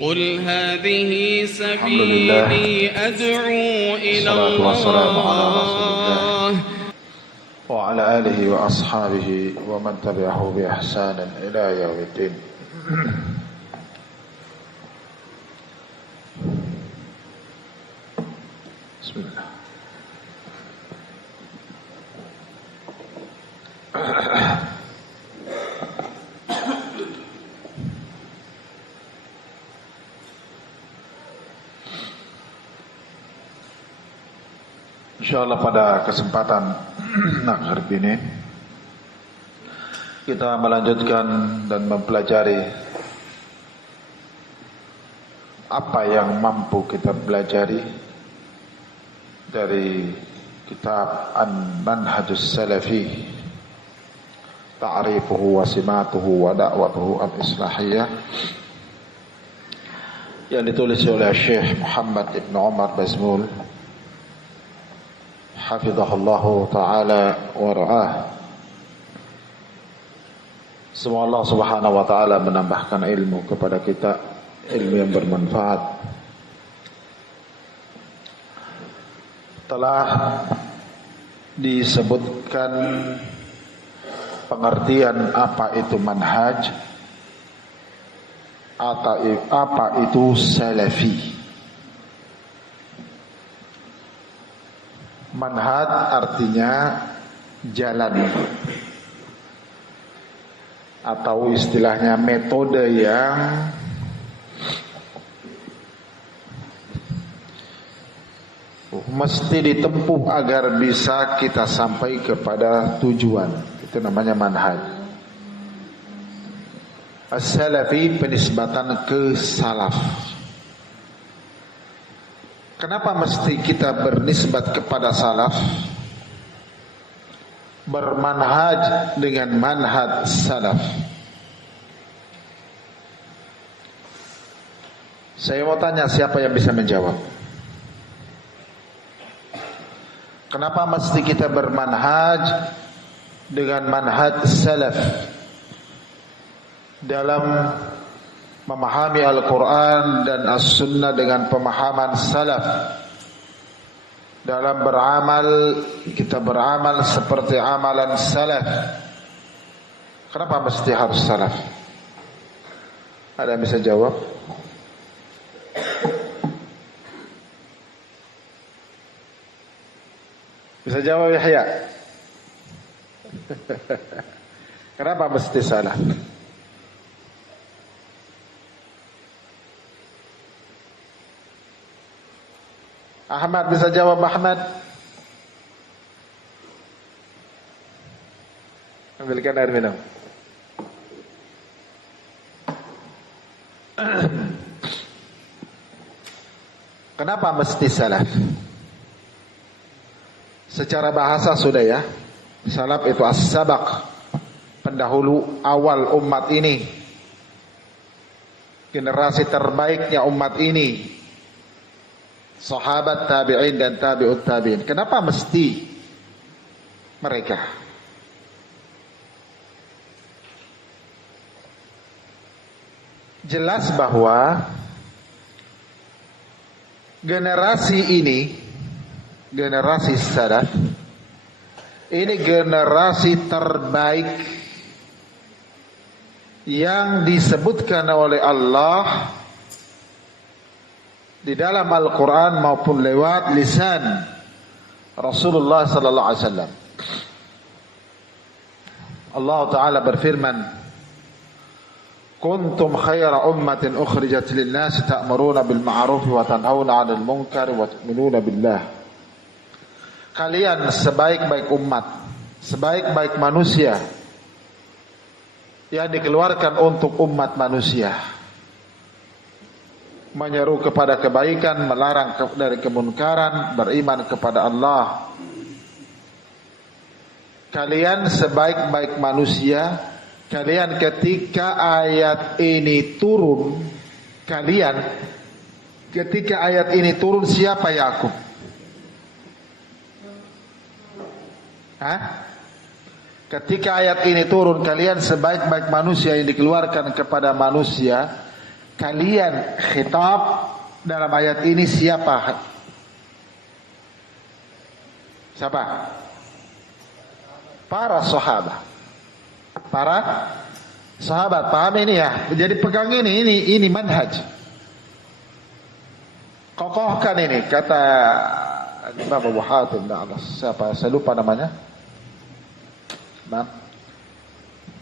قل هذه سبيلي أدعو إلى الله وعلى آله وأصحابه ومن تبعه بإحسان إلى يوم الدين. بسم الله. InsyaAllah pada kesempatan maghrib ini kita melanjutkan dan mempelajari apa yang mampu kita pelajari dari kitab An-Manhajus Salafi, Ta'rifuhu wa Simatuhu wa Da'watuhu Al-Islahiyah, yang ditulis oleh Syekh Muhammad Ibn Umar Bazmul hafizahullahu ta'ala wa ra'ah. Semoga Allah subhanahu wa ta'ala menambahkan ilmu kepada kita, ilmu yang bermanfaat. Telah disebutkan pengertian apa itu manhaj atau apa itu salafi. Manhaj artinya jalan, atau istilahnya metode yang mesti ditempuh agar bisa kita sampai kepada tujuan. Itu namanya manhaj. As-salafi penisbatan ke salaf. Kenapa mesti kita bernisbat kepada salaf? Bermanhaj dengan manhaj salaf. Saya mau tanya, siapa yang bisa menjawab? Kenapa mesti kita bermanhaj dengan manhaj salaf dalam memahami Al-Quran dan As-Sunnah dengan pemahaman salaf? Dalam beramal, kita beramal seperti amalan salaf. Kenapa mesti harus salaf? Ada yang bisa jawab? Bisa jawab Yahya? Kenapa mesti salaf? Ahmad bisa jawab, Ahmad? Ambilkan air minum. Kenapa mesti salaf? Secara bahasa sudah ya. Salaf itu as-sabaq, pendahulu awal umat ini, generasi terbaiknya umat ini, sahabat, tabi'in dan tabi'ut tabi'in. Kenapa mesti mereka? Jelas bahwa generasi ini, generasi salaf ini generasi terbaik yang disebutkan oleh Allah di dalam Al-Quran maupun lewat lisan Rasulullah sallallahu alaihi wasallam. Allah Ta'ala berfirman, kuntum khaira ummatin ukhrijat lin-nas ta'muruna bil ma'ruf wa tanhauna 'anil munkar wa tu'minuna billah. Kalian sebaik-baik umat, sebaik-baik manusia yang dikeluarkan untuk umat manusia, menyeru kepada kebaikan, melarang dari kemunkaran, beriman kepada Allah. Kalian sebaik-baik manusia. Kalian ketika ayat ini turun, ketika ayat ini turun, siapa Yakub? Ketika ayat ini turun, kalian sebaik-baik manusia yang dikeluarkan kepada manusia, kalian khitab dalam ayat ini siapa? Siapa? Para sahabat. Para sahabat, paham ini ya? Jadi pegang ini manhaj. Kokohkan ini, kata Imam Abu Hatim, siapa? Saya lupa namanya. Nah,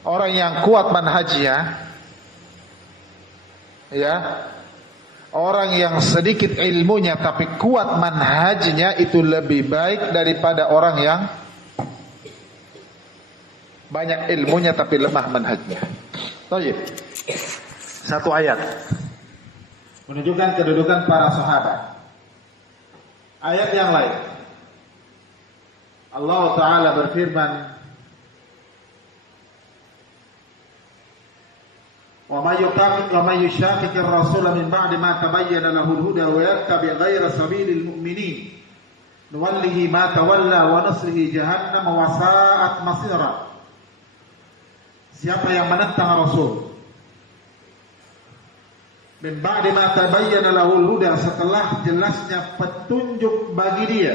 orang yang kuat manhajnya, ya, orang yang sedikit ilmunya tapi kuat manhajnya itu lebih baik daripada orang yang banyak ilmunya tapi lemah manhajnya. Baik. Satu ayat menunjukkan kedudukan para sahabat. Ayat yang lain, Allah Ta'ala berfirman, wa may yushaqiqir rasula min ba'di ma tabayyana lahul huda wa yattabi' ghayra sabilil mu'minin nuwallihi ma tawalla wa nuslihi jahannam wa sa'at masira. Siapa yang menentang Rasul min ba'di ma tabayyana lahul huda, setelah jelasnya petunjuk bagi dia,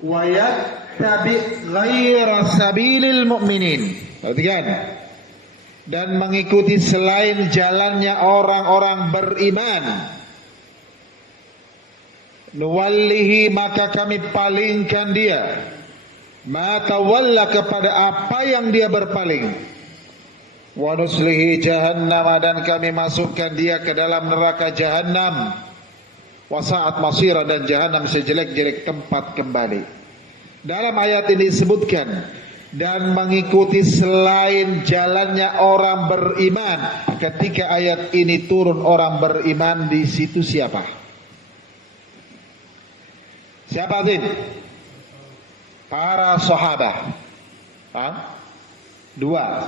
wa yattabi' ghayra sabilil mu'minin, perhatikan, dan mengikuti selain jalannya orang-orang beriman, nuwallihi, maka kami palingkan dia, ma tawalla, kepada apa yang dia berpaling, wa nuslihi jahannam, dan kami masukkan dia ke dalam neraka jahannam, wa sa'at masira, dan jahannam sejelek-jelek tempat kembali. Dalam ayat ini disebutkan dan mengikuti selain jalannya orang beriman. Ketika ayat ini turun, orang beriman di situ siapa? Siapa itu? Para sahabat. Paham? Dua.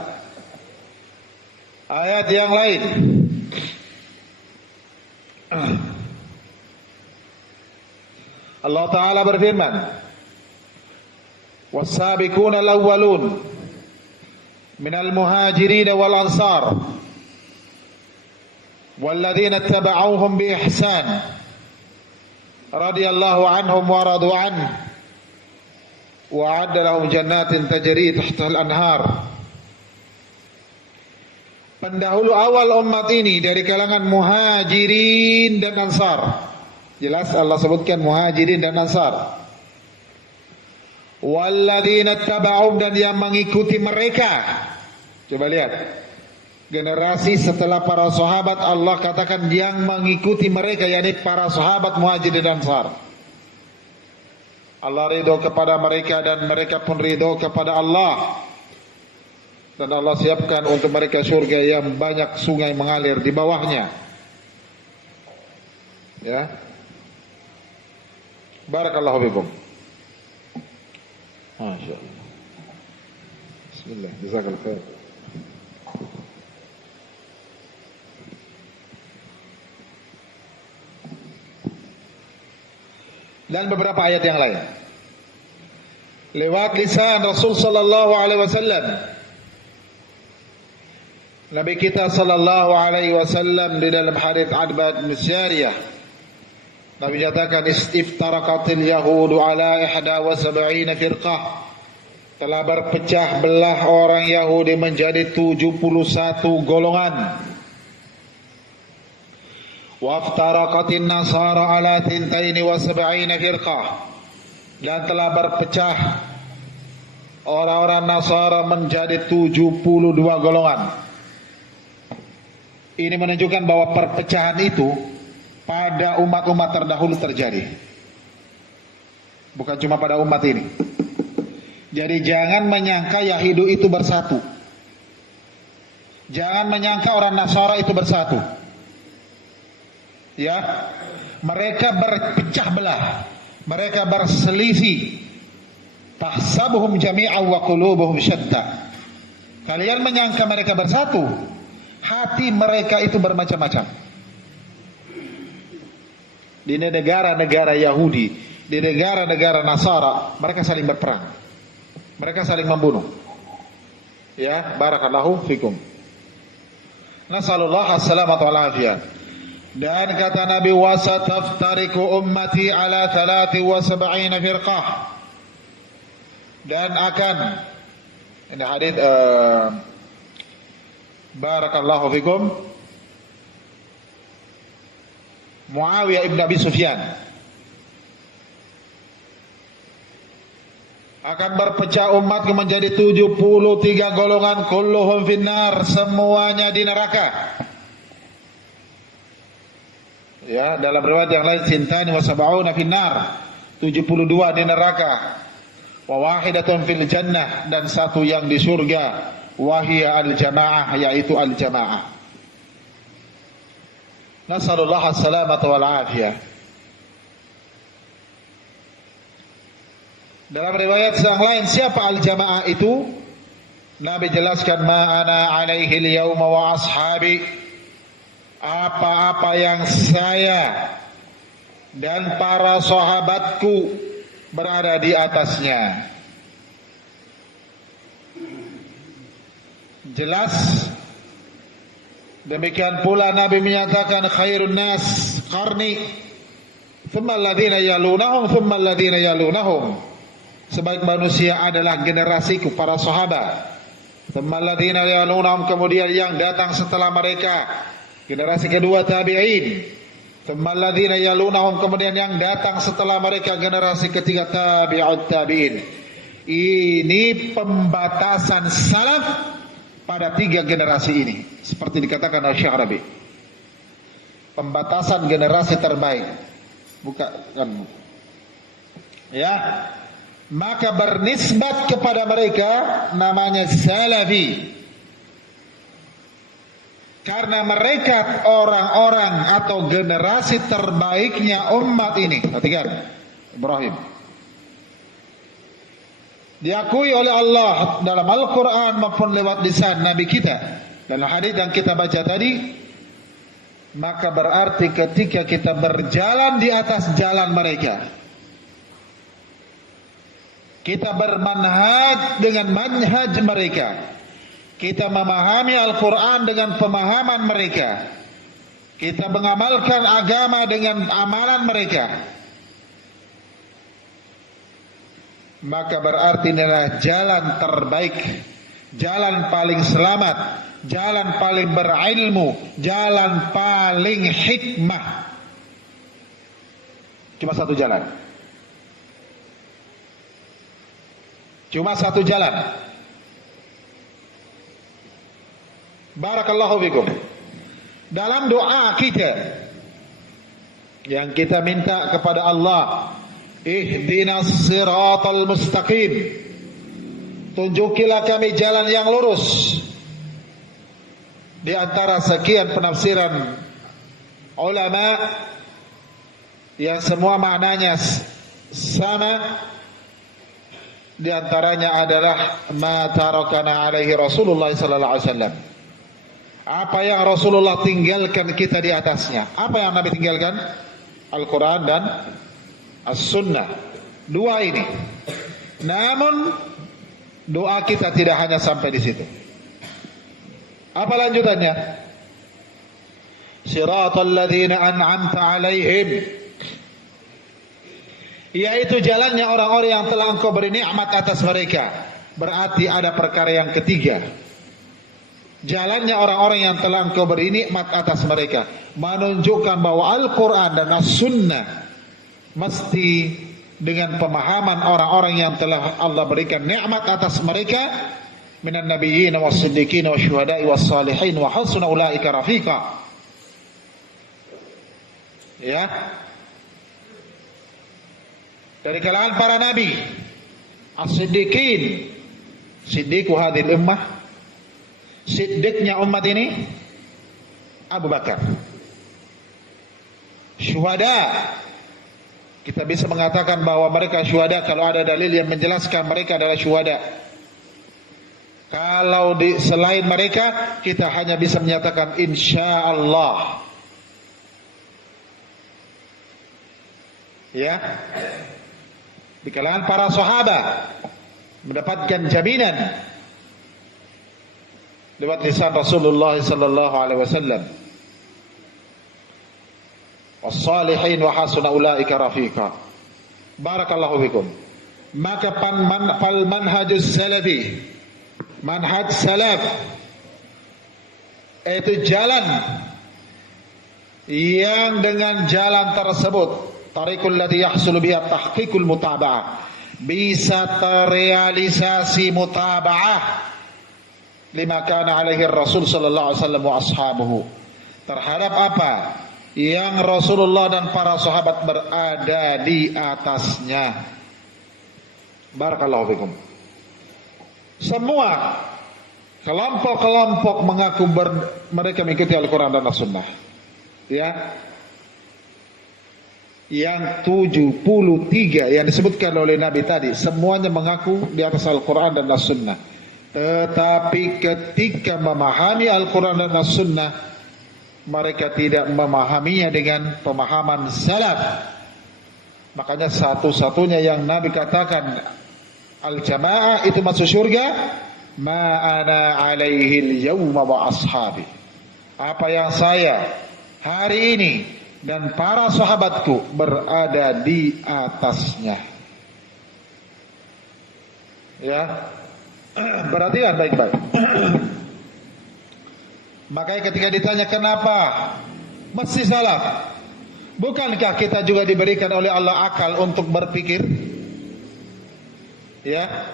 Ayat yang lain, Allah Ta'ala berfirman, was-sabiquna al-awwalun minal muhajirin wal ansar walladzina ittaba'uuhum bi ihsan radhiyallahu anhum wa radu anhu wa 'adda lahum jannatin tajri tahtaha al-anhar. Pendahulu awal umat ini dari kalangan muhajirin dan ansar. Jelas Allah sebutkan muhajirin dan ansar. Walladzina taba'um, dan yang mengikuti mereka. Coba lihat, generasi setelah para sahabat, Allah katakan yang mengikuti mereka, yakni para sahabat muhajirin dan ansar. Allah ridho kepada mereka dan mereka pun ridho kepada Allah. Dan Allah siapkan untuk mereka surga yang banyak sungai mengalir di bawahnya. Ya. Barakallahu fikum. Masya Allah. Bismillah. Jazakallahu khair. Dan beberapa ayat yang lain. Lewat lisan Rasul sallallahu alaihi wasallam, Nabi kita sallallahu alaihi wasallam di dalam hadis Adbad bin Syariyah, Nabi nyatakan, istiftaraqatil yahudu ala 71 firqah, telah berpecah belah orang Yahudi menjadi 71 golongan. Waftaraqatin nasara ala 72 firqah, dan telah berpecah orang-orang Nasara menjadi 72 golongan. Ini menunjukkan bahwa perpecahan itu pada umat-umat terdahulu terjadi, bukan cuma pada umat ini. Jadi jangan menyangka Yahudi itu bersatu, jangan menyangka orang Nasara itu bersatu. Ya, mereka berpecah belah, mereka berselisih. Tahsabuhum jami'an wa qulubuhum syatta. Kalian menyangka mereka bersatu, hati mereka itu bermacam-macam. Di negara-negara Yahudi, di negara-negara Nasara, mereka saling berperang, mereka saling membunuh. Ya, barakallahu fikum. Nasallallahu as-salamata wal afiyah. Dan kata Nabi, wasataftariku ummati ala 73 firqah. Dan akan, ini hadits barakallahu fikum, Muawiyah ibn Abi Sufyan, akan berpecah umatku menjadi 73 golongan, kulluhum finnar, semuanya di neraka. Ya, dalam riwayat yang lain sintani wa sab'una finnar, 72 di neraka. Wa wahidatun fil jannah, dan satu yang di surga, wahia al-jamaah, yaitu al-jamaah. Nasallallahu as-salamata wal afiyah. Dalam riwayat yang lain, siapa al-jamaah itu? Nabi jelaskan, ma ana alaihi al-yawma wa ashabi, apa-apa yang saya dan para sahabatku berada di atasnya. Jelas. Demikian pula Nabi menyatakan, khairun nas qarni, thumma alladhina yalunahum, thumma alladhina yalunahum. Sebaik manusia adalah generasiku, para sahabat. Thumma alladhina yalunahum, kemudian yang datang setelah mereka, generasi kedua tabi'in. Thumma alladhina yalunahum, kemudian yang datang setelah mereka, generasi ketiga tabi'ut tabi'in. Ini pembatasan salaf pada 3 generasi ini, seperti dikatakan oleh Syekh Rabi. Pembatasan generasi terbaik. Bukan. Ya. Maka bernisbat kepada mereka namanya salafi. Karena mereka orang-orang atau generasi terbaiknya umat ini. Perhatikan, Ibrahim. Diakui oleh Allah dalam Al-Quran maupun lewat lisan Nabi kita. Dalam hadis yang kita baca tadi. Maka berarti ketika kita berjalan di atas jalan mereka, kita bermanhaj dengan manhaj mereka, kita memahami Al-Quran dengan pemahaman mereka, kita mengamalkan agama dengan amalan mereka, maka berarti inilah jalan terbaik, jalan paling selamat, jalan paling berilmu, jalan paling hikmah. Cuma satu jalan. Cuma satu jalan. Barakallahu fikum. Dalam doa kita yang kita minta kepada Allah, ihdinas siratal mustaqim, tunjukilah kami jalan yang lurus. Di antara sekian penafsiran ulama yang semua maknanya sama, di antaranya adalah ma tarakana alaihi Rasulullah sallallahu alaihi wasallam. Apa yang Rasulullah tinggalkan kita di atasnya. Apa yang Nabi tinggalkan? Al-Quran dan As-Sunnah. Dua ini. Namun doa kita tidak hanya sampai di situ. Apa lanjutannya? Siratal ladzina an'amta alaihim, yaitu jalannya orang-orang yang telah engkau beri nikmat atas mereka. Berarti ada perkara yang ketiga. Jalannya orang-orang yang telah engkau beri nikmat atas mereka, menunjukkan bahwa Al-Quran dan As-Sunnah mesti dengan pemahaman orang-orang yang telah Allah berikan nikmat atas mereka, minan nabiyyin was-siddiqin wasyuhada'i was-salihin wa hasuna ulaika rafiqa. Ya. Dari kalangan para nabi, as-siddiqin, siddiqu hadhil ummah, siddiqnya umat ini Abu Bakar. Syuhada, kita bisa mengatakan bahwa mereka syuhada kalau ada dalil yang menjelaskan mereka adalah syuhada. Kalau selain mereka, kita hanya bisa menyatakan insyaallah. Ya. Di kalangan para sahabat mendapatkan jaminan lewat lisan Rasulullah sallallahu alaihi wasallam. Was-salihin wa hasuna ulaika rafiqa. Barakallahu fikum. Maka fal manhajus salafi, manhaj salaf, itu jalan yang dengan jalan tersebut, tariqul ladzi yahsulu biha tahqiqul mutaba'ah, bisa terrealisasi mutaba'ah lima kana alaihi Rasul sallallahu alaihi wasallam wa ashabuhu, terhadap apa yang Rasulullah dan para sahabat berada di atasnya. Barakallahu fikum. Semua kelompok-kelompok mengaku mereka mengikuti Al-Quran dan As-Sunnah, ya. Yang 73 yang disebutkan oleh Nabi tadi, semuanya mengaku di atas Al-Quran dan As-Sunnah. Tetapi ketika memahami Al-Quran dan As-Sunnah, mereka tidak memahaminya dengan pemahaman salaf. Makanya satu-satunya yang Nabi katakan al-jamaah itu masuk surga, ma ana alaihi al-yawma wa ashabi, apa yang saya hari ini dan para sahabatku berada di atasnya. Ya, perhatikan baik-baik. Makanya ketika ditanya kenapa mesti salaf, bukankah kita juga diberikan oleh Allah akal untuk berpikir? Ya,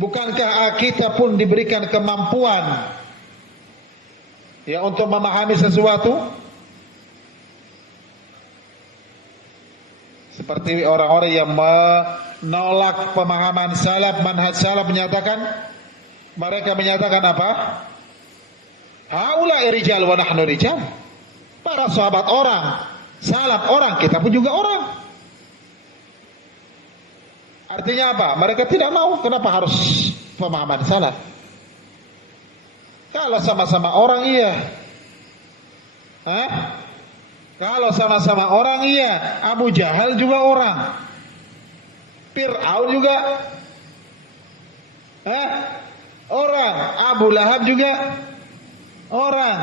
bukankah kita pun diberikan kemampuan ya untuk memahami sesuatu? Seperti orang-orang yang menolak pemahaman salaf, manhaj salaf, mereka menyatakan apa? Haula rijal wa nahnu rijal. Para sahabat orang, salaf orang, kita pun juga orang. Artinya apa? Mereka tidak mau. Kenapa harus pemahaman salaf? Kalau sama-sama orang iya. Hah? Kalau sama-sama orang iya. Abu Jahal juga orang. Fir'aun juga orang. Abu Lahab juga orang.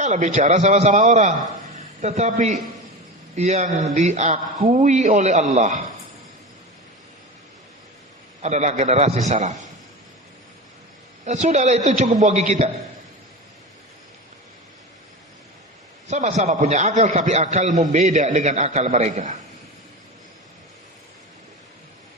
Kalau bicara sama-sama orang. Tetapi yang diakui oleh Allah adalah generasi salaf. Sudahlah, itu cukup bagi kita. Sama-sama punya akal, tapi akal membeda dengan akal mereka.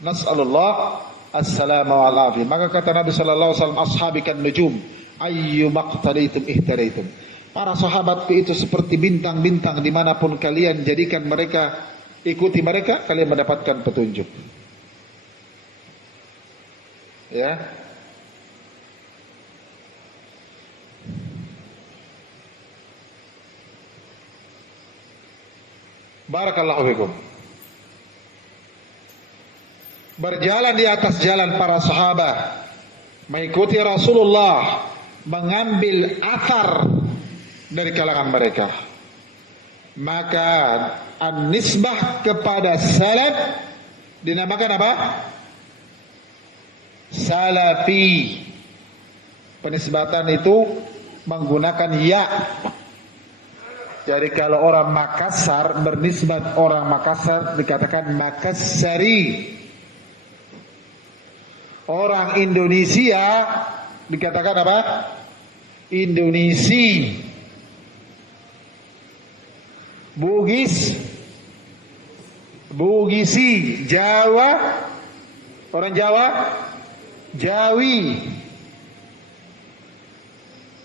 Nas'alullah as-salama wal afiyah. Maka kata Nabi sallallahu alaihi wasallam, ashabikan nujum ayyu maqtadaitum ihtadaitum. Para sahabatku itu seperti bintang-bintang, dimanapun kalian jadikan mereka, ikuti mereka, kalian mendapatkan petunjuk. Ya. Barakallahu fikum. Berjalan di atas jalan para sahabat, mengikuti Rasulullah, mengambil athar dari kalangan mereka, maka an-nisbah kepada salaf dinamakan apa? Salafi. Penisbatan itu menggunakan ya. Jadi kalau orang Makassar bernisbat orang Makassar dikatakan Makassari. Orang Indonesia dikatakan apa? Indonesi. Bugisi. Jawa, orang Jawa, Jawi.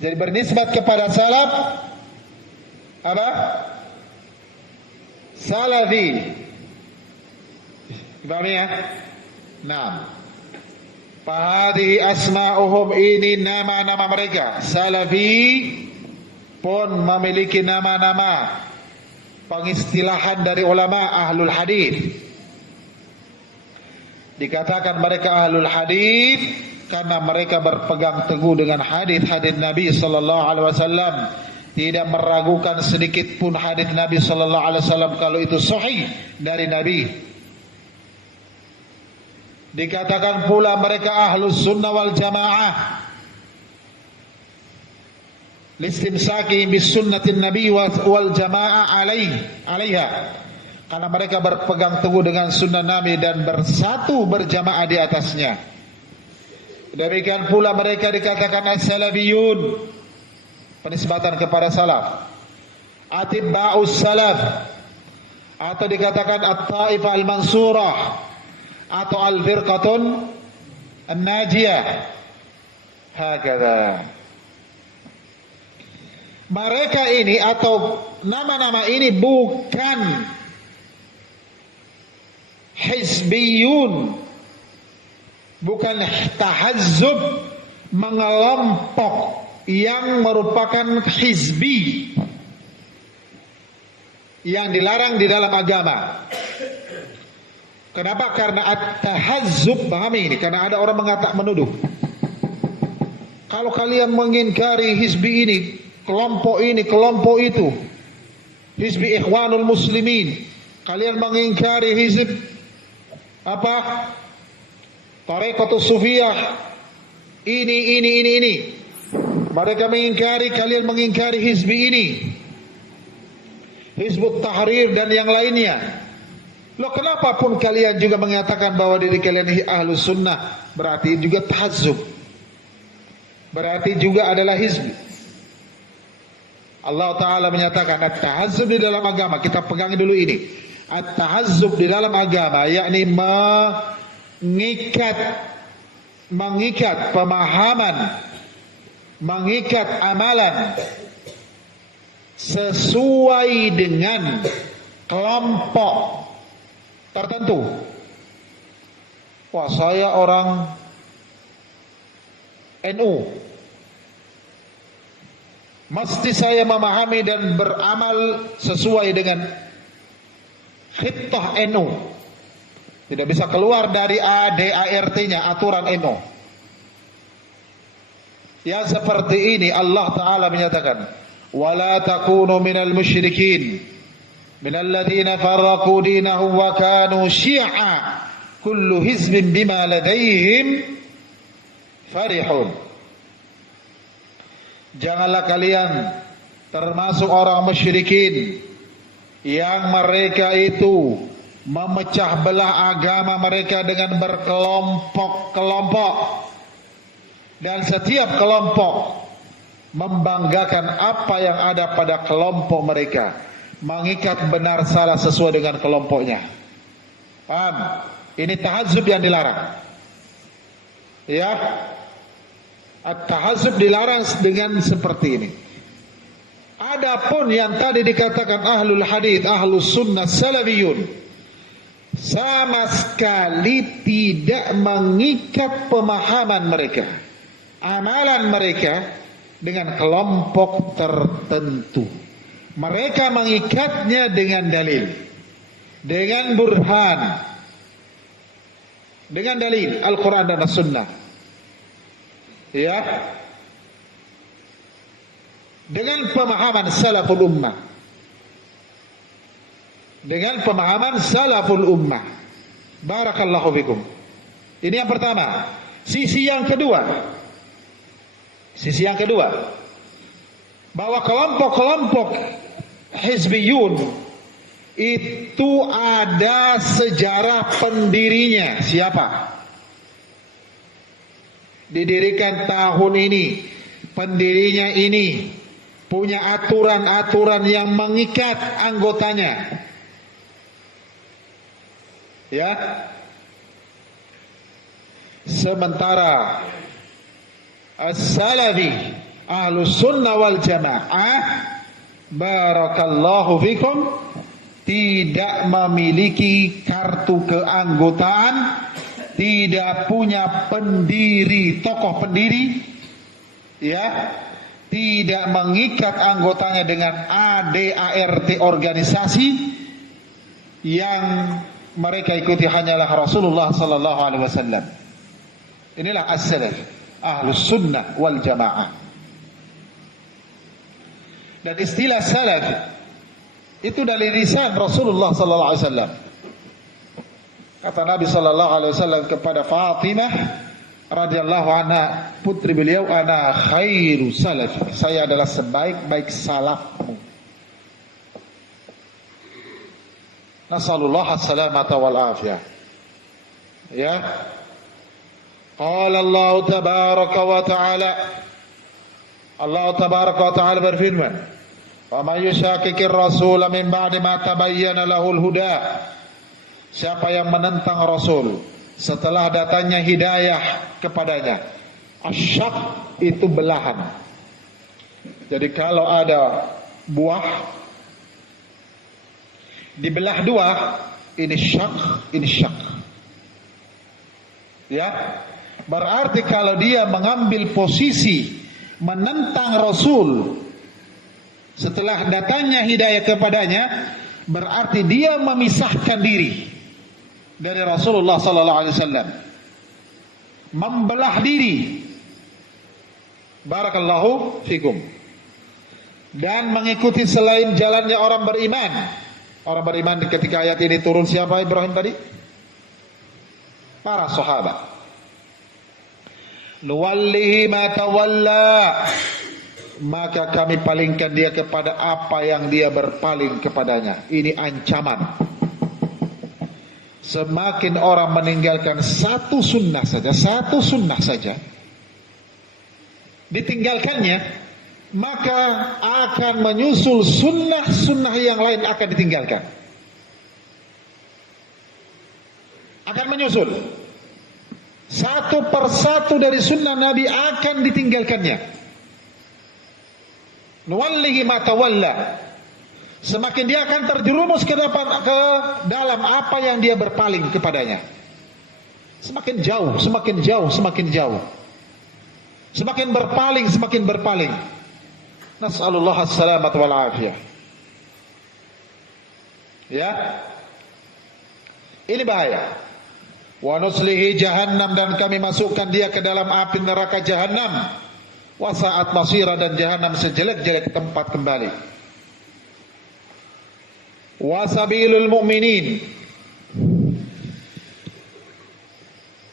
Jadi bernisbat kepada salaf apa? Salafi. Dipahami ya? Nah, fahadhi asma'uhum, ini nama-nama mereka. Salafi pun memiliki nama-nama pengistilahan dari ulama ahlul hadis. Dikatakan mereka ahlul hadis karena mereka berpegang teguh dengan hadis-hadis Nabi sallallahu alaihi wasallam, tidak meragukan sedikit pun hadis Nabi sallallahu alaihi wasallam kalau itu sahih dari Nabi. Dikatakan pula mereka ahlus sunnah wal jamaah. Listimsaki bis sunnatin nabi wal jamaah alaiha. Karena mereka berpegang teguh dengan sunnah Nabi dan bersatu berjamaah di atasnya. Demikian pula mereka dikatakan as-salafiyun, penisbatan kepada salaf. Atibba'us salaf, atau dikatakan at-taifah al-mansurah, atau al-firqatun an-najiyah. Hakadha. Mereka ini atau nama-nama ini bukan hizbiyun, bukan tahazzub, mengelompok yang merupakan hizbi yang dilarang di dalam agama. Kenapa? Karena at-tahazzub, pahami ini, karena ada orang menuduh, kalau kalian mengingkari hizbi ini, kelompok ini, kelompok itu, hizbi ikhwanul muslimin, kalian mengingkari hizib apa? Tareqatus sufiyah, ini. Mereka mengingkari, kalian mengingkari hizbi ini, Hizbut Tahrir dan yang lainnya. Loh, kenapa pun kalian juga mengatakan bahwa diri kalian ahlus sunnah, berarti juga tahazzub, berarti juga adalah hizbi. Allah Ta'ala menyatakan at-tahazzub di dalam agama, kita pegang dulu ini. At-tahazzub di dalam agama, yakni mengikat pemahaman, mengikat amalan sesuai dengan kelompok tertentu. Wah, saya orang NU, mesti saya memahami dan beramal sesuai dengan khittah NU. Tidak bisa keluar dari ADART-nya, aturan NU. Yang seperti ini Allah Ta'ala menyatakan, وَلَا تَكُونُوا مِنَ الْمُشْرِكِينَ مِنَ الَّذِينَ فَرَّقُوا دِينَهُمْ وَكَانُوا شِيَعًا كُلُّ حِزْبٍ بِمَا لَدَيْهِمْ فَرِحُونَ. Janganlah kalian termasuk orang musyrikin yang mereka itu memecah belah agama mereka dengan berkelompok-kelompok, dan setiap kelompok membanggakan apa yang ada pada kelompok mereka, mengikat benar salah sesuai dengan kelompoknya. Paham? Ini tahazzub yang dilarang. Ya, at-tahazzub dilarang dengan seperti ini. Adapun yang tadi dikatakan ahlul hadith, ahlus sunnah, salafiyun, sama sekali tidak mengikat pemahaman mereka, amalan mereka dengan kelompok tertentu. Mereka mengikatnya dengan dalil, dengan burhan, dengan dalil Al-Quran dan As-Sunnah, ya, dengan pemahaman salaful ummah, dengan pemahaman salaful ummah. Barakallahu fikum. Ini yang pertama. Sisi yang kedua, bahwa kelompok-kelompok hizbiyun itu ada sejarah pendirinya. Siapa? Didirikan tahun ini, pendirinya ini punya aturan-aturan yang mengikat anggotanya. Ya. Sementara as-salafi ahlus sunnah wal jamaah, barakallahu fikum, tidak memiliki kartu keanggotaan, tidak punya pendiri, tokoh pendiri, ya, tidak mengikat anggotanya dengan ADART, organisasi yang mereka ikuti hanyalah Rasulullah sallallahu alaihi wasallam. Inilah as-salaf, ahlus sunnah wal jamaah. Dan istilah salaf itu dari lisan Rasulullah sallallahu alaihi wasallam. Kata Nabi sallallahu alaihi wasallam kepada Fatimah radhiyallahu anha, putri beliau, ana khairu salaf, saya adalah sebaik-baik salafmu. Nasallallahu as-salamata wal afiyah. Ya. Qala Allah tabaraka wa ta'ala, Allah tabaraka wa ta'ala berfirman, "Wa may yushaqiqir rasul min ba'di ma tabayyana lahul huda." Siapa yang menentang Rasul setelah datangnya hidayah kepadanya. Asyak itu belahan. Jadi kalau ada buah dibelah dua, ini syak, ini syak. Ya, berarti kalau dia mengambil posisi menentang Rasul setelah datangnya hidayah kepadanya, berarti dia memisahkan diri dari Rasulullah sallallahu alaihi wasallam, membelah diri. Barakallahu fikum. Dan mengikuti selain jalannya orang beriman. Orang beriman ketika ayat ini turun siapa Ibrahim tadi? Para sahabat. Nuwallihi ma tawalla, maka kami palingkan dia kepada apa yang dia berpaling kepadanya. Ini ancaman. Semakin orang meninggalkan satu sunnah saja, ditinggalkannya, maka akan menyusul sunnah-sunnah yang lain akan ditinggalkan. Akan menyusul. Satu persatu dari sunnah Nabi akan ditinggalkannya. Nuwallihi ma tawalla. Semakin dia akan terjerumus ke dalam apa yang dia berpaling kepadanya. Semakin jauh, semakin jauh, semakin jauh. Semakin berpaling, semakin berpaling. Nas'alullah as-salamat wal afiyah. Ya. Ini bahaya. Wa nuslihi jahannam, dan kami masukkan dia ke dalam api neraka jahannam. Wa sa'at masira, dan jahannam sejelek-jelek tempat kembali. Wa sabilul mu'minin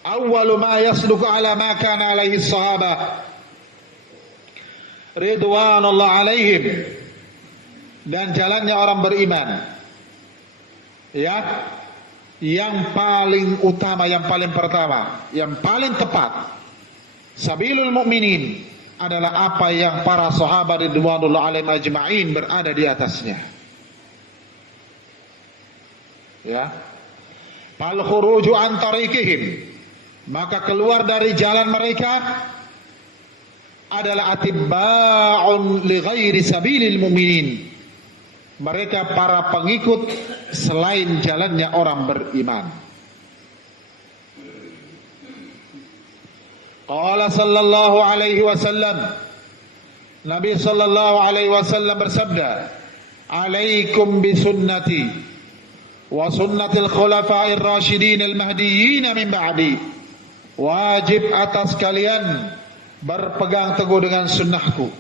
awwalu ma yasluku ala ma kana alaihi sahabah ridwanullah alaihim, dan jalannya orang beriman, ya, yang paling utama, yang paling pertama, yang paling tepat, sabilul mu'minin adalah apa yang para sahabat ridwanullah alaihim ajma'in berada di atasnya. Ya, fal khuruju an tariqihim, maka keluar dari jalan mereka adalah atibba'un li ghairi sabilil mu'minin, mereka para pengikut selain jalannya orang beriman. Qala sallallahu alaihi wasallam, Nabi sallallahu alaihi wasallam bersabda, "Alaikum bi sunnati wa sunnatil khulafa'ir rasyidin al-mahdiyyin min ba'di." Wajib atas kalian berpegang teguh dengan sunnahku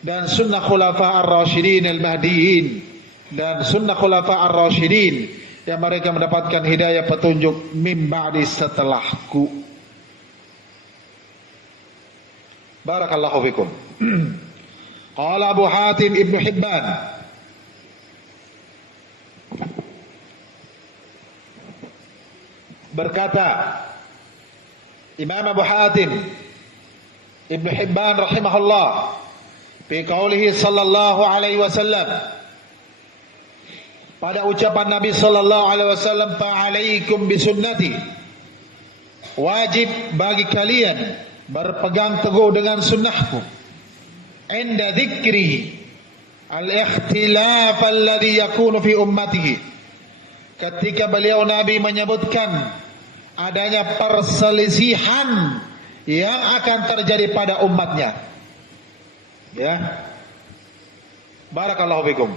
dan sunnah khulafa'ir rasyidin al-mahdiyyin, dan sunnah khulafa'ir rasyidin yang mereka mendapatkan hidayah petunjuk min ba'di, setelahku. Barakallahu fikum. Qala Abu Hatim Ibnu Hibban, berkata Imam Abu Hatim Ibnu Hibban rahimahullah fi qaulihi sallallahu alaihi wasallam, pada ucapan Nabi sallallahu alaihi wasallam, "Fa'alaikum bisunnati", wajib bagi kalian berpegang teguh dengan sunnahku. Inda dzikri al-ikhtilaf alladhi yakunu fi ummatihi, ketika beliau Nabi menyebutkan adanya perselisihan yang akan terjadi pada umatnya. Ya. Barakallahu fikum.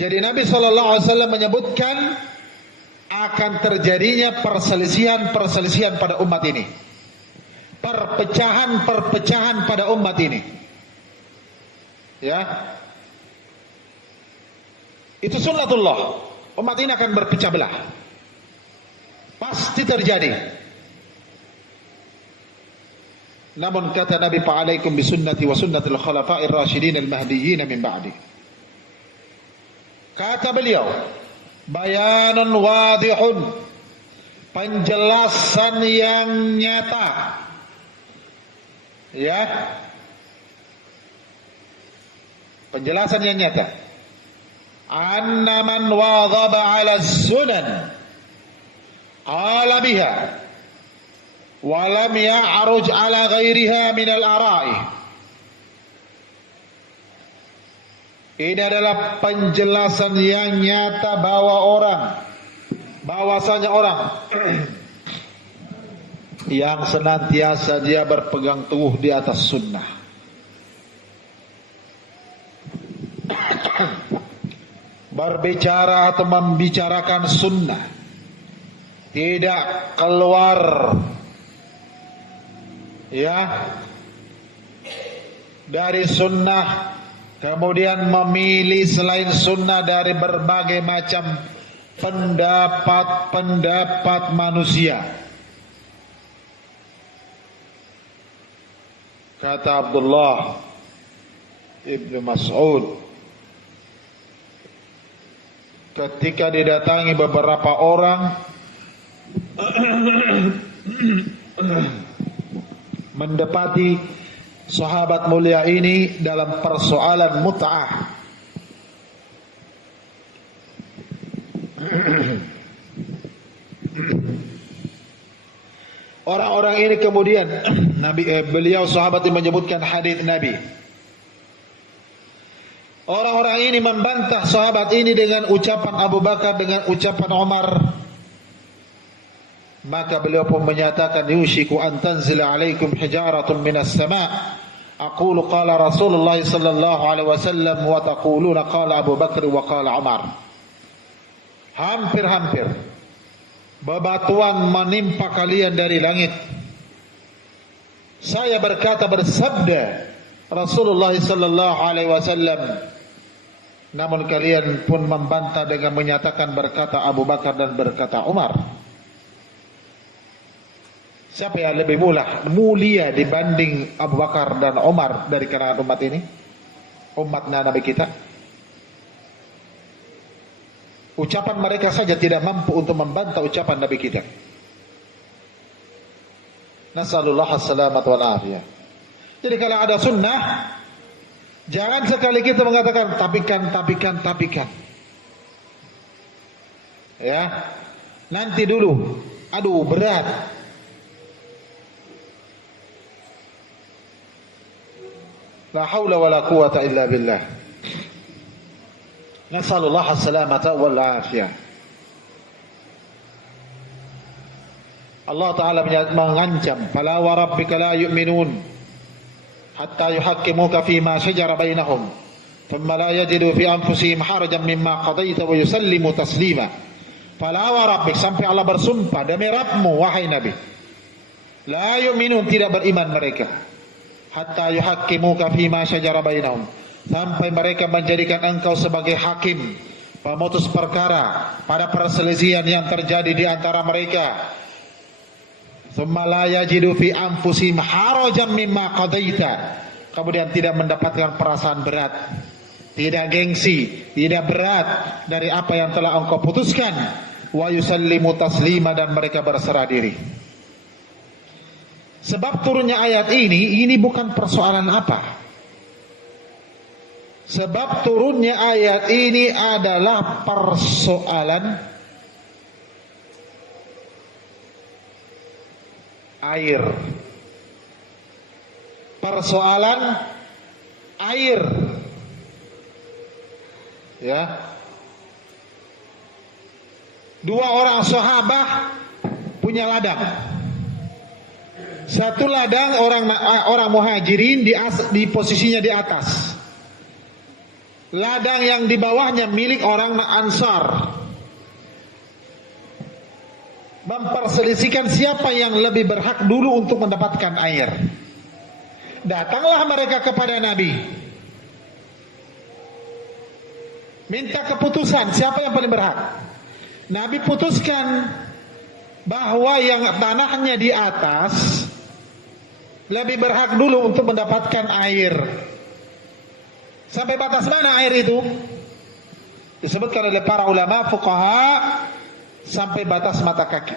Jadi Nabi SAW menyebutkan akan terjadinya perselisihan pada umat ini. Perpecahan pada umat ini. Ya. Itu sunnatullah. Umat ini akan berpecah belah. pasti terjadi. Namun kata Nabi, fa'alaikum bisunnati wa sunnatil khulafa'ir rasyidin al-mahdiyyin min ba'di. Kata beliau, bayanun wadihun, penjelasan yang nyata. Ya. Penjelasan yang nyata. Anna man wadhaba 'ala sunan qala biha wa lam ya'ruj 'ala ghairiha min al-ara'i. Ini adalah penjelasan yang nyata bahwasanya orang yang senantiasa dia berpegang teguh di atas sunnah, berbicara atau membicarakan sunnah, tidak keluar dari sunnah, kemudian memilih selain sunnah dari berbagai macam pendapat manusia. Kata Abdullah Ibnu Mas'ud, ketika didatangi beberapa orang mendapati sahabat mulia ini dalam persoalan mut'ah. Orang-orang ini kemudian beliau sahabat yang menyebutkan hadis Nabi. Orang-orang ini membantah sahabat ini dengan ucapan Abu Bakar, dengan ucapan Umar. Maka beliau pun menyatakan, yushiku an tanzila alaikum hijaratun minas sama'. Aqulu qala Rasulullah sallallahu alaihi wasallam wa taquluna qala Abu Bakar wa qala Umar. Hampir-hampir bebatuan menimpa kalian dari langit. Saya berkata, bersabda Rasulullah sallallahu alaihi wasallam, namun kalian pun membantah dengan menyatakan berkata Abu Bakar dan berkata Umar. Siapa yang lebih mulia dibanding Abu Bakar dan Umar dari kalangan umat ini? Umatnya Nabi kita. Ucapan mereka saja tidak mampu untuk membantah ucapan Nabi kita. Nasallallahu as-salamat wal afiyah. Jadi kalau ada sunnah, jangan sekali kita mengatakan tapikan. Ya, nanti dulu. Aduh, berat. La haula wala quwata illa billah. Nasallallahu as-salamata wal afiyah. Allah Ta'ala mengancam, fala wa rabbika la yu'minun hatta yuhakkimuka fima shajara bainahum thumma la yajidu fi anfusihim harajan mimma qadaita wa yusallimu taslima. Fala wa rabbik, sampai Allah bersumpah demi Rabbmu wahai Nabi, la yu'minun, tidak beriman mereka, hatta yuhakkimuka fima shajara bainahum, sampai mereka menjadikan engkau sebagai hakim, pemutus perkara pada perselisihan yang terjadi di antara mereka. Tsumma la yajidu fi anfusihim harajan mimma qadaita, kemudian tidak mendapatkan perasaan berat, tidak gengsi, tidak berat dari apa yang telah engkau putuskan. Wa yusallimu taslima, dan mereka berserah diri. Sebab turunnya ayat ini bukan persoalan apa. Sebab turunnya ayat ini adalah persoalan air. Persoalan air. Ya. Dua orang sahabat punya ladang. Satu ladang orang muhajirin di posisinya di atas. Ladang yang di bawahnya milik orang Ansar. Memperselisihkan siapa yang lebih berhak dulu untuk mendapatkan air. Datanglah mereka kepada Nabi, minta keputusan siapa yang paling berhak. Nabi putuskan bahwa yang tanahnya di atas lebih berhak dulu untuk mendapatkan air. Sampai batas mana air itu? Disebutkan oleh para ulama fuqaha sampai batas mata kaki.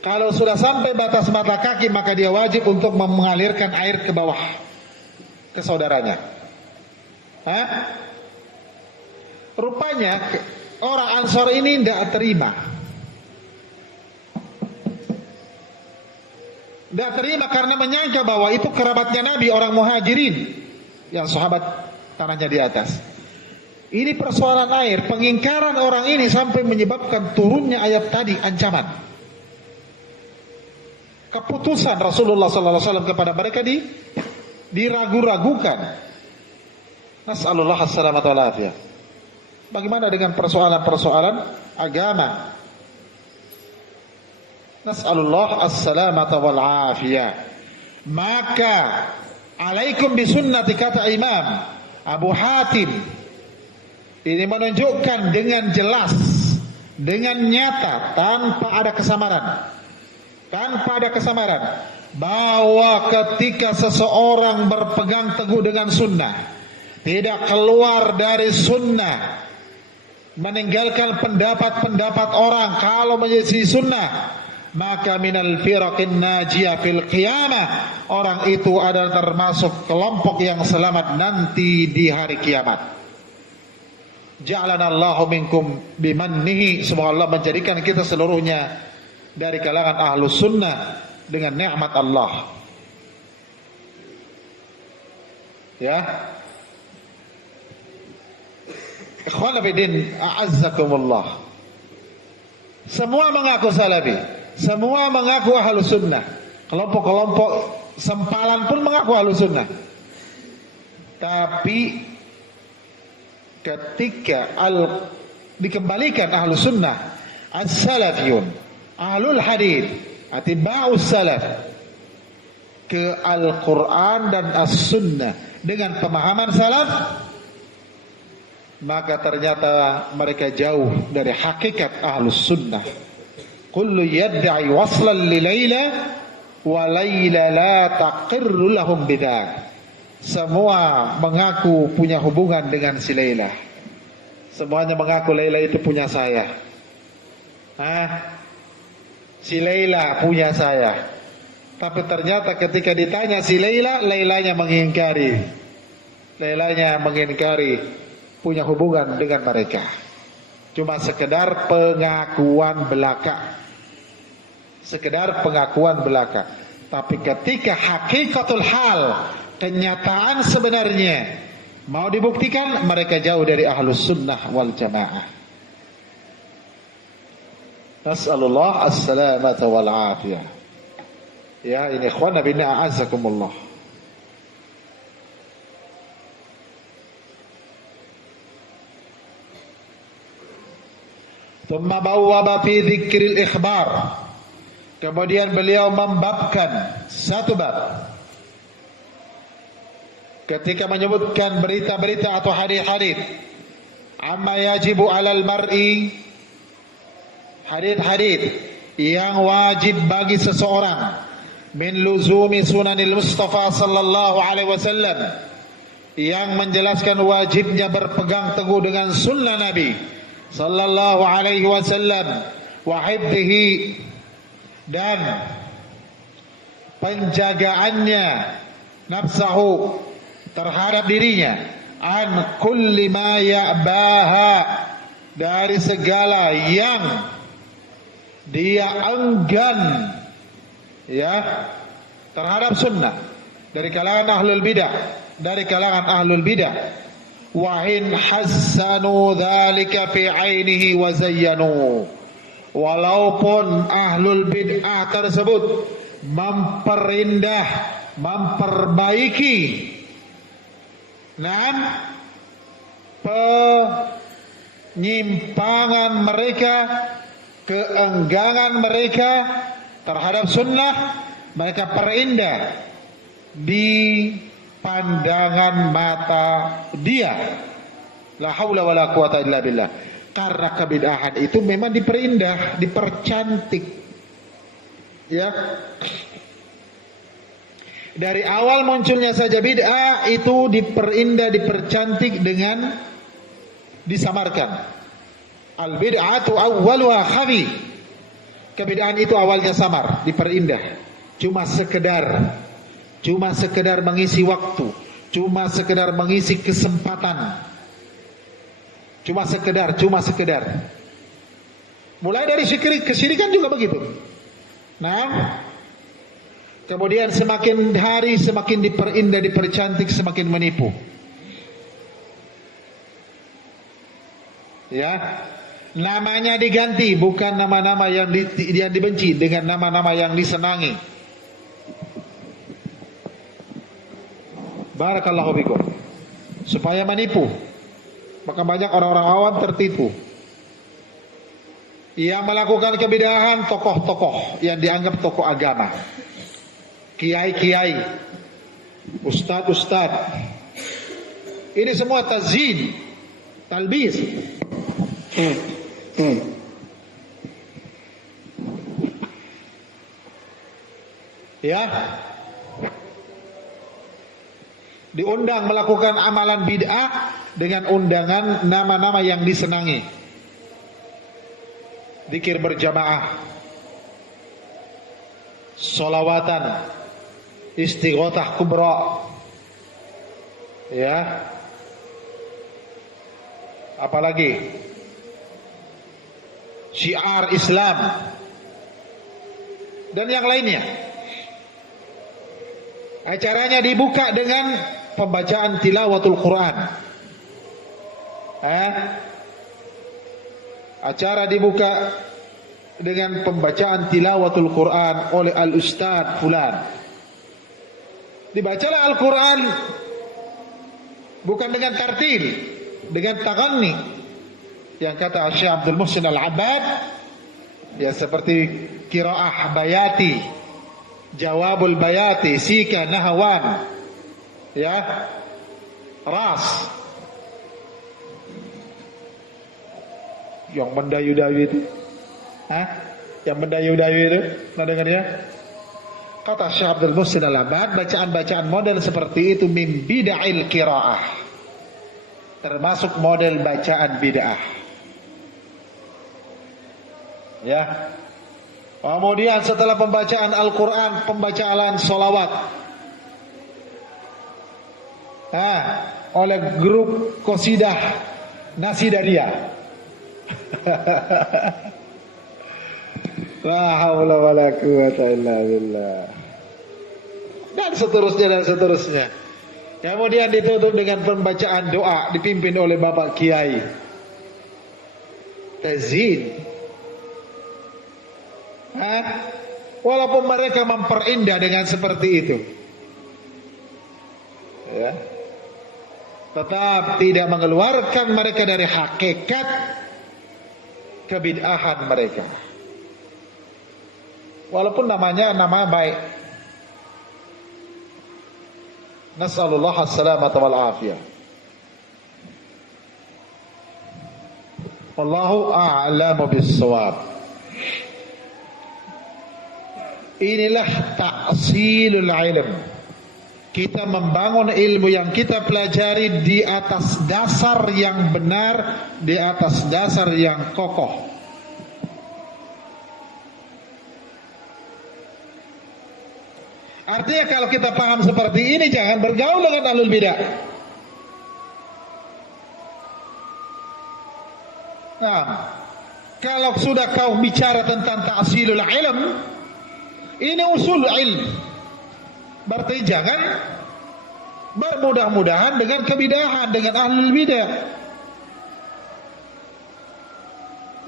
Kalau sudah sampai batas mata kaki, maka dia wajib untuk mengalirkan air ke bawah, ke saudaranya. Rupanya orang Ansor ini tidak terima. Tidak terima karena menyangka bahwa itu kerabatnya Nabi, orang Muhajirin, yang sahabat tanahnya di atas. Ini persoalan air. Pengingkaran orang ini sampai menyebabkan turunnya ayat tadi, ancaman. Keputusan Rasulullah SAW kepada mereka diragu-ragukan. Nas'alullah as-salamata wal afiyah. Bagaimana dengan persoalan-persoalan agama? Nas'alullah as-salamata wal afiyah. Maka alaikum bisunnati, kata Imam Abu Hatim. Ini menunjukkan dengan jelas, dengan nyata, tanpa ada kesamaran. Tanpa ada kesamaran, bahwa ketika seseorang berpegang teguh dengan sunnah, tidak keluar dari sunnah, meninggalkan pendapat-pendapat orang kalau menjadi sunnah, maka minal firaqin najiyah fil qiyamah, orang itu adalah termasuk kelompok yang selamat nanti di hari kiamat. Ja'alanallahu minkum bimannihi, semoga Allah menjadikan kita seluruhnya dari kalangan ahlus sunnah dengan nikmat Allah. Ya, ikhwan fillah, a'azzakumullah. Semua mengaku salafi, semua mengaku ahlus sunnah. Kelompok-kelompok sempalan pun mengaku ahlus sunnah. Tapi ketika dikembalikan ahlus sunnah, as-salafiyun, ahlul hadith, atiba'us salaf, ke Al-Quran dan As-Sunnah dengan pemahaman salaf, maka ternyata mereka jauh dari hakikat ahlus sunnah. Kullu yadda'i waslan li Laila wa Laila la taqirru lahum bidak. Semua mengaku punya hubungan dengan si Laila. Semuanya mengaku Laila itu punya saya. Si Laila punya saya. Tapi ternyata ketika ditanya si Laila, Lailanya mengingkari. Lailanya mengingkari punya hubungan dengan mereka. Cuma sekedar pengakuan belaka. Sekedar pengakuan belaka. Tapi ketika hakikatul hal, kenyataan sebenarnya mau dibuktikan, mereka jauh dari ahlus sunnah wal jamaah. Nas'alullah as-salamata wal afiyah. Ya, ini ikhwan nabina a'azzakumullah. Thumma bawwaba fi dzikril ikhbar. Kemudian beliau membabkan satu bab ketika menyebutkan berita-berita atau hadis-hadis amma yajibu 'alal mar'i, hadis-hadis yang wajib bagi seseorang, min luzumi sunanil Mustafa sallallahu alaihi wasallam, yang menjelaskan wajibnya berpegang teguh dengan sunnah Nabi sallallahu alaihi wasallam, wa hifdhihi, dan penjagaannya nafsahu, terhadap dirinya, an kulli ma ya'baha, dari segala yang dia enggan, ya, terhadap sunnah, dari kalangan ahlul bidah, dari kalangan ahlul bidah. Wa in hassanu dzalika fi 'ainihi wa zayyanu, walaupun ahlul bid'ah tersebut memperindah, memperbaiki penyimpangan mereka, keenggangan mereka terhadap sunnah, mereka perindah di pandangan mata dia. La haula wala quwata illa billah. Karena kebid'ahan itu memang diperindah, dipercantik. Ya. Dari awal munculnya saja bid'ah itu diperindah, dipercantik dengan disamarkan. Al bid'atu awwaluha khafi. Kebid'ahan itu awalnya samar, diperindah. Cuma sekedar mengisi waktu, cuma sekedar mengisi kesempatan. Cuma sekedar. Mulai dari kesyirikan juga begitu. Nah, kemudian semakin hari semakin diperindah, dipercantik, semakin menipu. Ya, namanya diganti, bukan nama-nama yang dibenci, dengan nama-nama yang disenangi. Barakallahu fikum. Supaya menipu. Maka banyak orang-orang awam tertipu. Yang melakukan kebid'ahan tokoh-tokoh yang dianggap tokoh agama, kiai-kiai, ustad-ustad. Ini semua tazyin, talbis. Ya, diundang melakukan amalan bid'ah dengan undangan nama-nama yang disenangi. Zikir berjamaah, sholawatan, istighothah kubra. Ya. Apalagi syiar Islam dan yang lainnya. Acaranya dibuka dengan pembacaan tilawatul Quran. Acara dibuka dengan pembacaan tilawatul Quran oleh al-ustadz fulan. Dibacalah Al-Quran bukan dengan tartil, dengan taghanni. Yang kata Syekh Abdul Muhsin Al-Abbad, ya seperti qiraah bayati, jawabul bayati, sika nahwan, ya, ras. Yang mendayu-dayu itu, yang mendayu-dayu itu, pernah dengar ya? Kata Syekh Abdul Muhsin Al-Abbad, bacaan-bacaan model seperti itu min bid'il qiraah, termasuk model bacaan bid'ah. Ya. Kemudian setelah pembacaan Al-Quran, pembacaan sholawat oleh grup qasidah Nasidaria. La haula wala quwata illa billah. Dan seterusnya. Kemudian ditutup dengan pembacaan doa dipimpin oleh Bapak Kiai. Tazyin. Walaupun mereka memperindah dengan seperti itu, ya, tetap tidak mengeluarkan mereka dari hakikat kebid'ahan mereka. Walaupun namanya nama baik. Nas'alullah as-salamata wal afiyah. Wallahu a'lamu bis-shawab. Inilah ta'silul ilm. Kita membangun ilmu yang kita pelajari di atas dasar yang benar, di atas dasar yang kokoh. Artinya kalau kita paham seperti ini, jangan bergaul dengan ahlul bidah. Nah, kalau sudah kau bicara tentang ta'silul ilm, ini usul ilm, berarti jangan bermudah-mudahan dengan kebidahan, dengan ahlul bidah.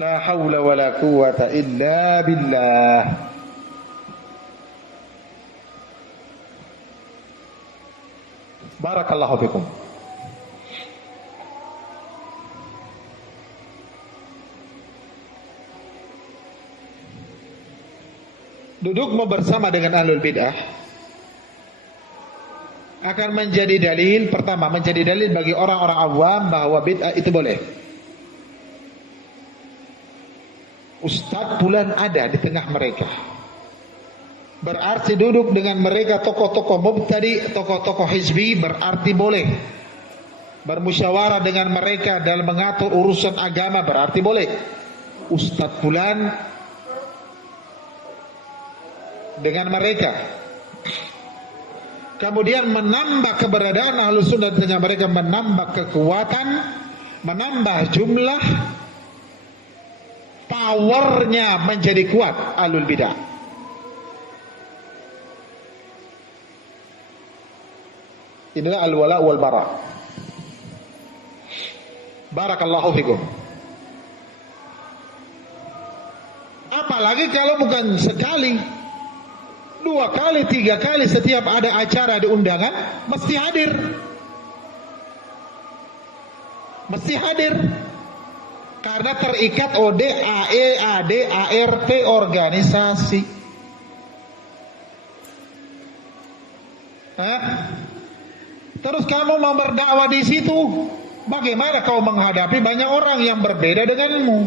La haula wala quwata illa billah. Barakallahu fikum. Duduk bersama dengan ahlul bid'ah akan menjadi dalil, pertama menjadi dalil bagi orang-orang awam bahwa bid'ah itu boleh. Ustadz Fulan ada di tengah mereka. Berarti duduk dengan mereka tokoh-tokoh mubtadi, tokoh-tokoh hizbi, berarti boleh. Bermusyawarah dengan mereka dalam mengatur urusan agama, berarti boleh. Ustadz Fulan dengan mereka. Kemudian menambah keberadaan Ahlus Sunnah dengan mereka, menambah kekuatan, menambah jumlah, powernya menjadi kuat Ahlul Bidah. Inilah al-wala wal bara. Barakallahu fikum. Apalagi kalau bukan sekali, 2 kali, 3 kali, setiap ada acara di undangan mesti hadir. Mesti hadir. Karena terikat OD, AE, AD, ART, organisasi. Terus kamu mau berdakwah di situ, bagaimana kau menghadapi banyak orang yang berbeda denganmu?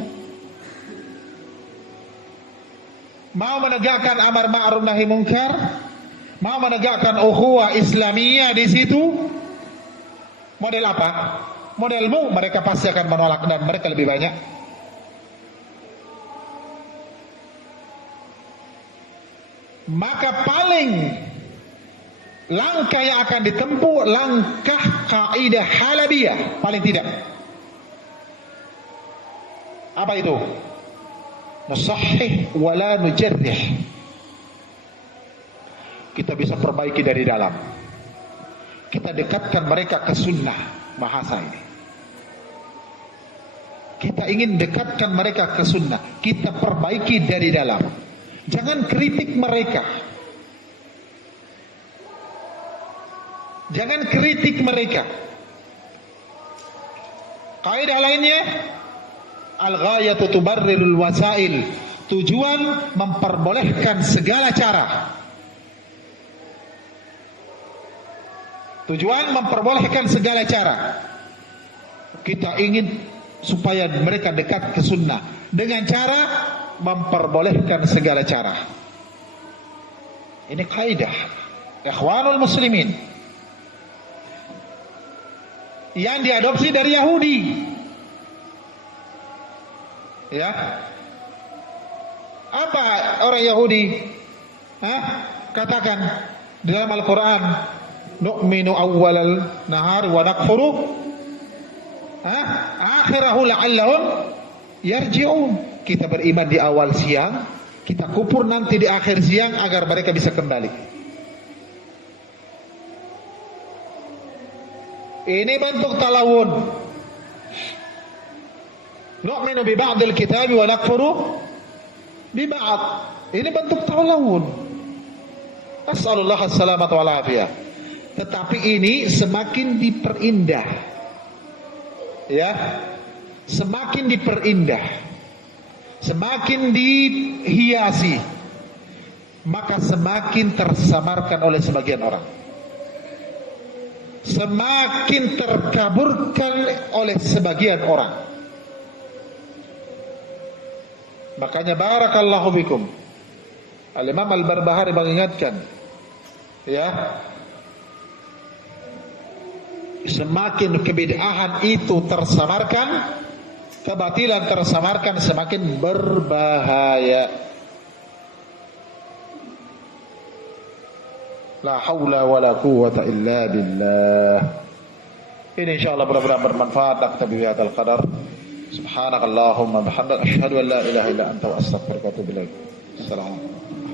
Mau menegakkan amar ma'ruf nahi munkar, mau menegakkan ukhuwah Islamiyah di situ, model apa? Modelmu, mereka pasti akan menolak dan mereka lebih banyak. Maka paling langkah yang akan ditempuh langkah kaidah halabiyah, paling tidak. Apa itu? Nusahih wala nujarrih. Kita bisa perbaiki dari dalam. Kita dekatkan mereka ke sunnah. Bahasa ini, kita ingin dekatkan mereka ke sunnah. Kita perbaiki dari dalam. Jangan kritik mereka. Jangan kritik mereka. Kaidah lainnya, al-ghayatu tubarrirul wasail. Tujuan memperbolehkan segala cara. Tujuan memperbolehkan segala cara. Kita ingin supaya mereka dekat ke sunnah dengan cara memperbolehkan segala cara. Ini kaidah Ikhwanul Muslimin yang diadopsi dari Yahudi. Ya. Apa orang Yahudi? Katakan dalam Al-Quran, nu'minu awwalal nahar wa nakfuru akhirahu la'allahum yarji'un. Kita beriman di awal siang, kita kufur nanti di akhir siang agar mereka bisa kembali. Ini bentuk talawun. Nu'minu bi ba'dil kitabi wa nakfuru bi ba'd. Ini bentuk talawun. As'alullah as-salamata wal afiyah. Tetapi ini semakin diperindah, ya, semakin diperindah, semakin dihiasi, maka semakin tersamarkan oleh sebagian orang, semakin terkaburkan oleh sebagian orang. Makanya barakallahu bikum, Al-Imam Al-Barbahari mengingatkan, ya, semakin kebid'ahan itu tersamarkan, kebatilan tersamarkan, semakin berbahaya. La haula wa la quwwata illa billah. Ini insyaallah mudah-mudahan bermanfaat. Naktabi bi hadzal qadar. Subhanakallahumma bihamdika asyhadu an la ilaha illa anta wa astaghfiruka wa atubu ilaik. Assalamualaikum.